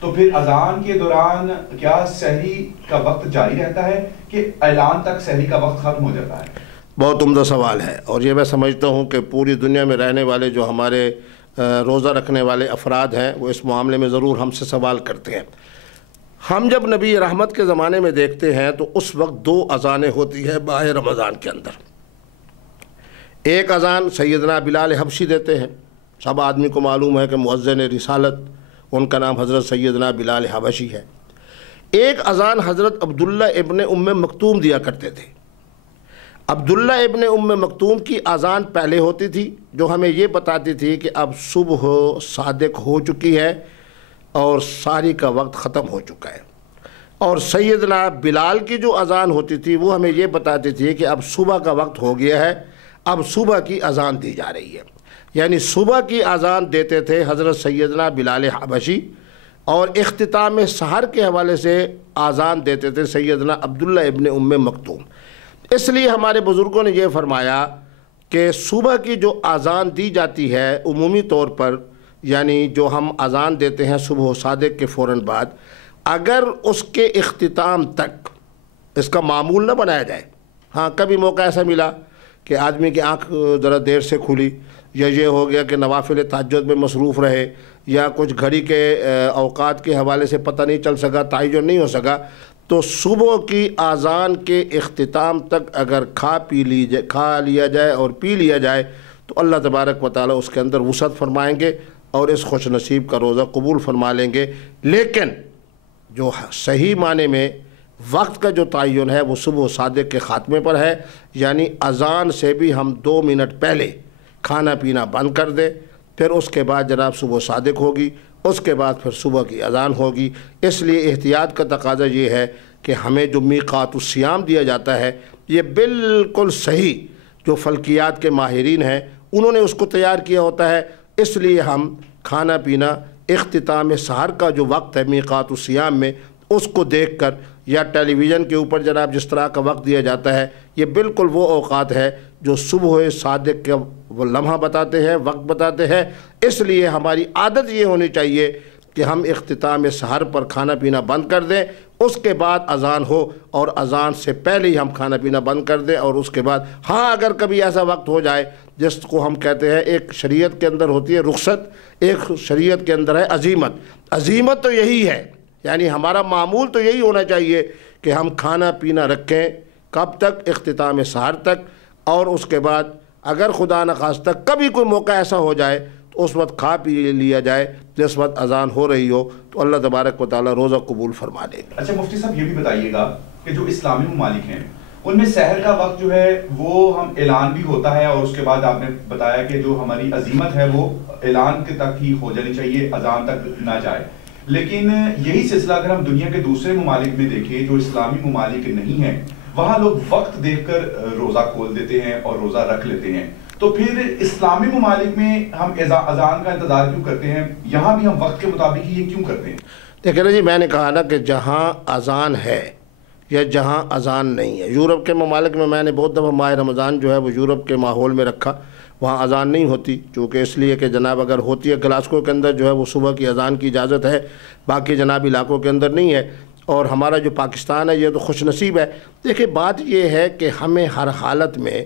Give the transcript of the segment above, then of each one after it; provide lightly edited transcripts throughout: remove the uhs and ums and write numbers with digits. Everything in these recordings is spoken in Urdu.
تو پھر اذان کے دوران کیا سحری کا وقت جاری رہتا ہے کہ اعلان تک سحری کا وقت ختم ہو جاتا ہے؟ بہت عمدہ سوال ہے، اور یہ میں سمجھتا ہوں کہ پوری دنیا میں رہنے والے جو ہمارے روزہ رکھنے والے افراد ہیں وہ اس معاملے میں ضرور ہم سے سوال کرتے ہیں۔ ہم جب نبی رحمت کے زمانے میں دیکھتے ہیں تو اس وقت 2 اذانیں ہوتی ہیں ماہ رمضان کے اندر۔ ایک اذان سیدنا بلال حبشی دیتے ہیں، سب آدمی کو معلوم ہے کہ مؤذن رسالت ان کا نام حضرت سیدنا بلال حبشی ہے۔ ایک اذان حضرت عبداللہ ابن مکتوم دیا کرتے تھے۔ عبداللہ ابن مکتوم کی اذان پہلے ہوتی تھی جو ہمیں یہ بتاتی تھی کہ اب صبح صادق ہو چکی ہے اور ساری کا وقت ختم ہو چکا ہے، اور سیدنا بلال کی جو اذان ہوتی تھی وہ ہمیں یہ بتاتی تھی کہ اب صبح کا وقت ہو گیا ہے، اب صبح کی اذان دی جا رہی ہے۔ یعنی صبح کی اذان دیتے تھے حضرت سیدنا بلال حبشی، اور اختتام سحر کے حوالے سے اذان دیتے تھے سیدنا عبداللہ ابن مکتوم۔ اس لیے ہمارے بزرگوں نے یہ فرمایا کہ صبح کی جو اذان دی جاتی ہے عمومی طور پر، یعنی جو ہم اذان دیتے ہیں صبح و صادق کے فوراً بعد، اگر اس کے اختتام تک اس کا معمول نہ بنایا جائے، ہاں کبھی موقع ایسا ملا کہ آدمی کی آنکھ ذرا دیر سے کھلی، یا یہ ہو گیا کہ نوافل تہجد میں مصروف رہے، یا کچھ گھڑی کے اوقات کے حوالے سے پتہ نہیں چل سکا، تعین نہیں ہو سکا، تو صبح کی اذان کے اختتام تک اگر کھا لیا جائے اور پی لیا جائے تو اللہ تبارک و تعالیٰ اس کے اندر وسعت فرمائیں گے اور اس خوش نصیب کا روزہ قبول فرما لیں گے۔ لیکن جو صحیح معنی میں وقت کا جو تعین ہے وہ صبح و صادق کے خاتمے پر ہے، یعنی اذان سے بھی ہم 2 منٹ پہلے کھانا پینا بند کر دیں، پھر اس کے بعد جناب صبح و صادق ہوگی، اس کے بعد پھر صبح کی اذان ہوگی۔ اس لیے احتیاط کا تقاضا یہ ہے کہ ہمیں جو میقات الصیام دیا جاتا ہے یہ بالکل صحیح جو فلکیات کے ماہرین ہیں انہوں نے اس کو تیار کیا ہوتا ہے، اس لیے ہم کھانا پینا اختتام سحر کا جو وقت ہے میقات الصیام میں اس کو دیکھ کر، یا ٹیلی ویژن کے اوپر جناب جس طرح کا وقت دیا جاتا ہے، یہ بالکل وہ اوقات ہے جو صبح صادق کا وہ لمحہ بتاتے ہیں، وقت بتاتے ہیں۔ اس لیے ہماری عادت یہ ہونی چاہیے کہ ہم اختتام سحر پر کھانا پینا بند کر دیں، اس کے بعد اذان ہو اور اذان سے پہلے ہی ہم کھانا پینا بند کر دیں، اور اس کے بعد ہاں اگر کبھی ایسا وقت ہو جائے جس کو ہم کہتے ہیں، ایک شریعت کے اندر ہوتی ہے رخصت، ایک شریعت کے اندر ہے عزیمت۔ عزیمت تو یہی ہے، یعنی ہمارا معمول تو یہی ہونا چاہیے کہ ہم کھانا پینا رکھیں کب تک؟ اختتام سحر تک، اور اس کے بعد اگر خدا نخواستہ کبھی کوئی موقع ایسا ہو جائے تو اس وقت کھا پی لیا جائے جس وقت اذان ہو رہی ہو، تو اللہ تبارک و تعالیٰ روزہ قبول فرما لے گا۔ اچھا مفتی صاحب یہ بھی بتائیے گا کہ جو اسلامی ممالک ہیں ان میں سحر کا وقت جو ہے وہ ہم اعلان بھی ہوتا ہے، اور اس کے بعد آپ نے بتایا کہ جو ہماری عزیمت ہے وہ اعلان کے تک ہی ہو جانی چاہیے، اذان تک نہ جائے۔ لیکن یہی سلسلہ اگر ہم دنیا کے دوسرے ممالک میں دیکھیں جو اسلامی ممالک نہیں ہیں، وہاں لوگ وقت دیکھ کر روزہ کھول دیتے ہیں اور روزہ رکھ لیتے ہیں، تو پھر اسلامی ممالک میں ہم اذان کا انتظار کیوں کرتے ہیں؟ یہاں بھی ہم وقت کے مطابق ہی یہ کیوں کرتے ہیں؟ دیکھیں نا جی، میں نے کہا نا کہ جہاں اذان ہے یا جہاں اذان نہیں ہے، یورپ کے ممالک میں نے بہت دفعہ ماہ رمضان جو ہے وہ یورپ کے ماحول میں رکھا، وہاں اذان نہیں ہوتی، چونکہ اس لیے کہ جناب اگر ہوتی ہے گلاسکو کے اندر جو ہے وہ صبح کی اذان کی اجازت ہے، باقی جناب علاقوں کے اندر نہیں ہے، اور ہمارا جو پاکستان ہے یہ تو خوش نصیب ہے۔ دیکھیں بات یہ ہے کہ ہمیں ہر حالت میں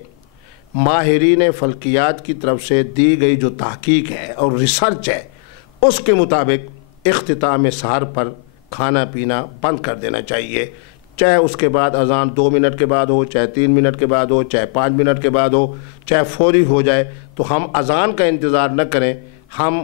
ماہرین فلکیات کی طرف سے دی گئی جو تحقیق ہے اور ریسرچ ہے اس کے مطابق اختتام سحر پر کھانا پینا بند کر دینا چاہیے، چاہے اس کے بعد اذان 2 منٹ کے بعد ہو، چاہے 3 منٹ کے بعد ہو، چاہے 5 منٹ کے بعد ہو، چاہے فوری ہو جائے، تو ہم اذان کا انتظار نہ کریں، ہم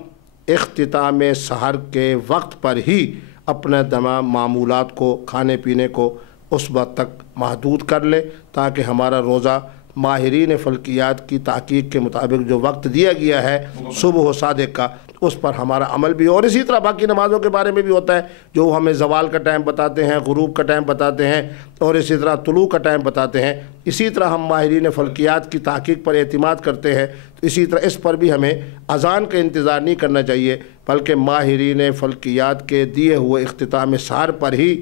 اختتام سحر کے وقت پر ہی اپنے تمام معمولات کو، کھانے پینے کو اس وقت تک محدود کر لیں تاکہ ہمارا روزہ ماہرین فلکیات کی تحقیق کے مطابق جو وقت دیا گیا ہے صبح و صادق کا اس پر ہمارا عمل بھی ہو۔ اور اسی طرح باقی نمازوں کے بارے میں بھی ہوتا ہے، جو ہمیں زوال کا ٹائم بتاتے ہیں، غروب کا ٹائم بتاتے ہیں، اور اسی طرح طلوع کا ٹائم بتاتے ہیں، اسی طرح ہم ماہرین فلکیات کی تحقیق پر اعتماد کرتے ہیں، تو اسی طرح اس پر بھی ہمیں اذان کا انتظار نہیں کرنا چاہیے، بلکہ ماہرین فلکیات کے دیے ہوئے اختتام سحر پر ہی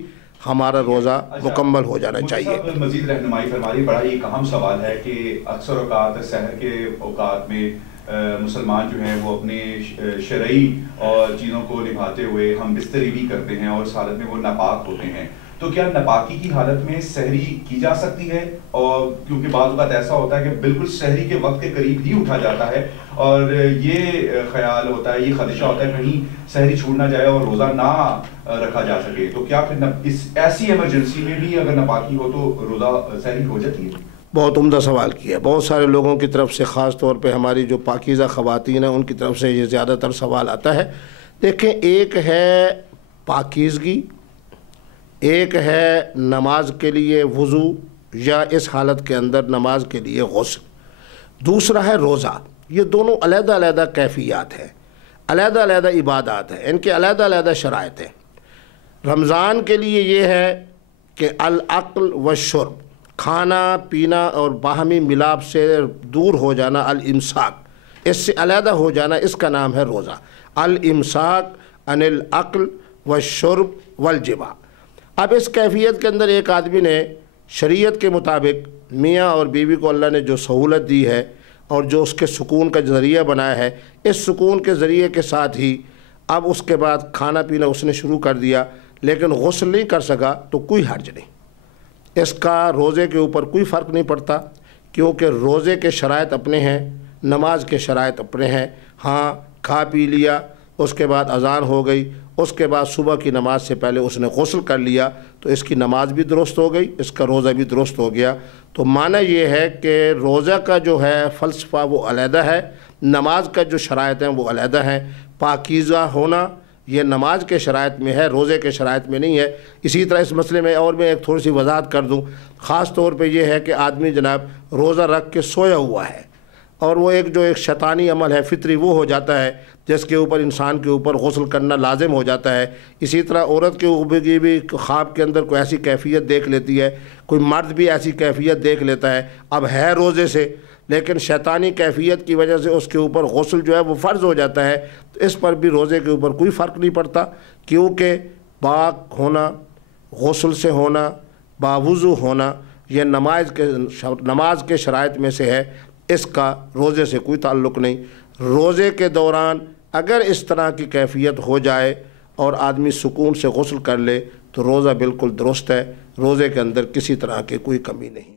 ہمارا روزہ مکمل ہو جانا چاہیے۔ مزید رہنمائی فرمائیے، بڑا ہی ایک اہم سوال ہے کہ اکثر اوقات سحر کے اوقات میں مسلمان جو ہیں وہ اپنے شرعی اور چیزوں کو نبھاتے ہوئے ہم بستری بھی کرتے ہیں اور اس حالت میں وہ ناپاک ہوتے ہیں، تو کیا ناپاکی کی حالت میں سحری کی جا سکتی ہے؟ اور کیونکہ بعض اوقات ایسا ہوتا ہے کہ بالکل سحری کے وقت کے قریب ہی اٹھا جاتا ہے اور یہ خیال ہوتا ہے، یہ خدشہ ہوتا ہے کہیں سحری چھوٹ نہ جائے اور روزہ نہ رکھا جا سکے، تو کیا پھر اس ایسی ایمرجنسی میں بھی اگر ناپاکی ہو تو روزہ سحری ہو جاتی ہے؟ بہت عمدہ سوال کیا. بہت سارے لوگوں کی طرف سے، خاص طور پہ ہماری جو پاکیزہ خواتین ہیں ان کی طرف سے یہ زیادہ تر سوال آتا ہے. دیکھیں، ایک ہے پاکیزگی، ایک ہے نماز کے لیے وضو یا اس حالت کے اندر نماز کے لیے غسل، دوسرا ہے روزہ. یہ دونوں علیحدہ علیحدہ کیفیات ہیں، علیحدہ علیحدہ عبادات ہیں، ان کے علیحدہ علیحدہ شرائط ہیں. رمضان کے لیے یہ ہے کہ العقل والشرب، کھانا پینا اور باہمی ملاپ سے دور ہو جانا، الامساک، اس سے علیحدہ ہو جانا، اس کا نام ہے روزہ. الامساک عن العقل والشرب والجماع. اب اس کیفیت کے اندر ایک آدمی نے شریعت کے مطابق میاں اور بیوی کو اللہ نے جو سہولت دی ہے اور جو اس کے سکون کا ذریعہ بنایا ہے، اس سکون کے ذریعے کے ساتھ ہی اب اس کے بعد کھانا پینا اس نے شروع کر دیا لیکن غسل نہیں کر سکا تو کوئی حرج نہیں. اس کا روزے کے اوپر کوئی فرق نہیں پڑتا، کیونکہ روزے کے شرائط اپنے ہیں، نماز کے شرائط اپنے ہیں. ہاں، کھا پی لیا، اس کے بعد اذان ہو گئی، اس کے بعد صبح کی نماز سے پہلے اس نے غسل کر لیا تو اس کی نماز بھی درست ہو گئی، اس کا روزہ بھی درست ہو گیا. تو معنی یہ ہے کہ روزہ کا جو ہے فلسفہ وہ علیحدہ ہے، نماز کا جو شرائط ہیں وہ علیحدہ ہیں. پاکیزہ ہونا یہ نماز کے شرائط میں ہے، روزے کے شرائط میں نہیں ہے. اسی طرح اس مسئلے میں اور میں ایک تھوڑی سی وضاحت کر دوں. خاص طور پہ یہ ہے کہ آدمی جناب روزہ رکھ کے سویا ہوا ہے اور وہ ایک شیطانی عمل ہے، فطری، وہ ہو جاتا ہے جس کے اوپر انسان کے اوپر غسل کرنا لازم ہو جاتا ہے. اسی طرح عورت کے اوپر کی بھی خواب کے اندر کوئی ایسی کیفیت دیکھ لیتی ہے، کوئی مرد بھی ایسی کیفیت دیکھ لیتا ہے، اب ہے روزے سے لیکن شیطانی کیفیت کی وجہ سے اس کے اوپر غسل جو ہے وہ فرض ہو جاتا ہے. تو اس پر بھی روزے کے اوپر کوئی فرق نہیں پڑتا، کیونکہ پاک ہونا، غسل سے ہونا، باوضو ہونا یہ نماز کے شرائط میں سے ہے، اس کا روزے سے کوئی تعلق نہیں. روزے کے دوران اگر اس طرح کی کیفیت ہو جائے اور آدمی سکون سے غسل کر لے تو روزہ بالکل درست ہے، روزے کے اندر کسی طرح کی کوئی کمی نہیں.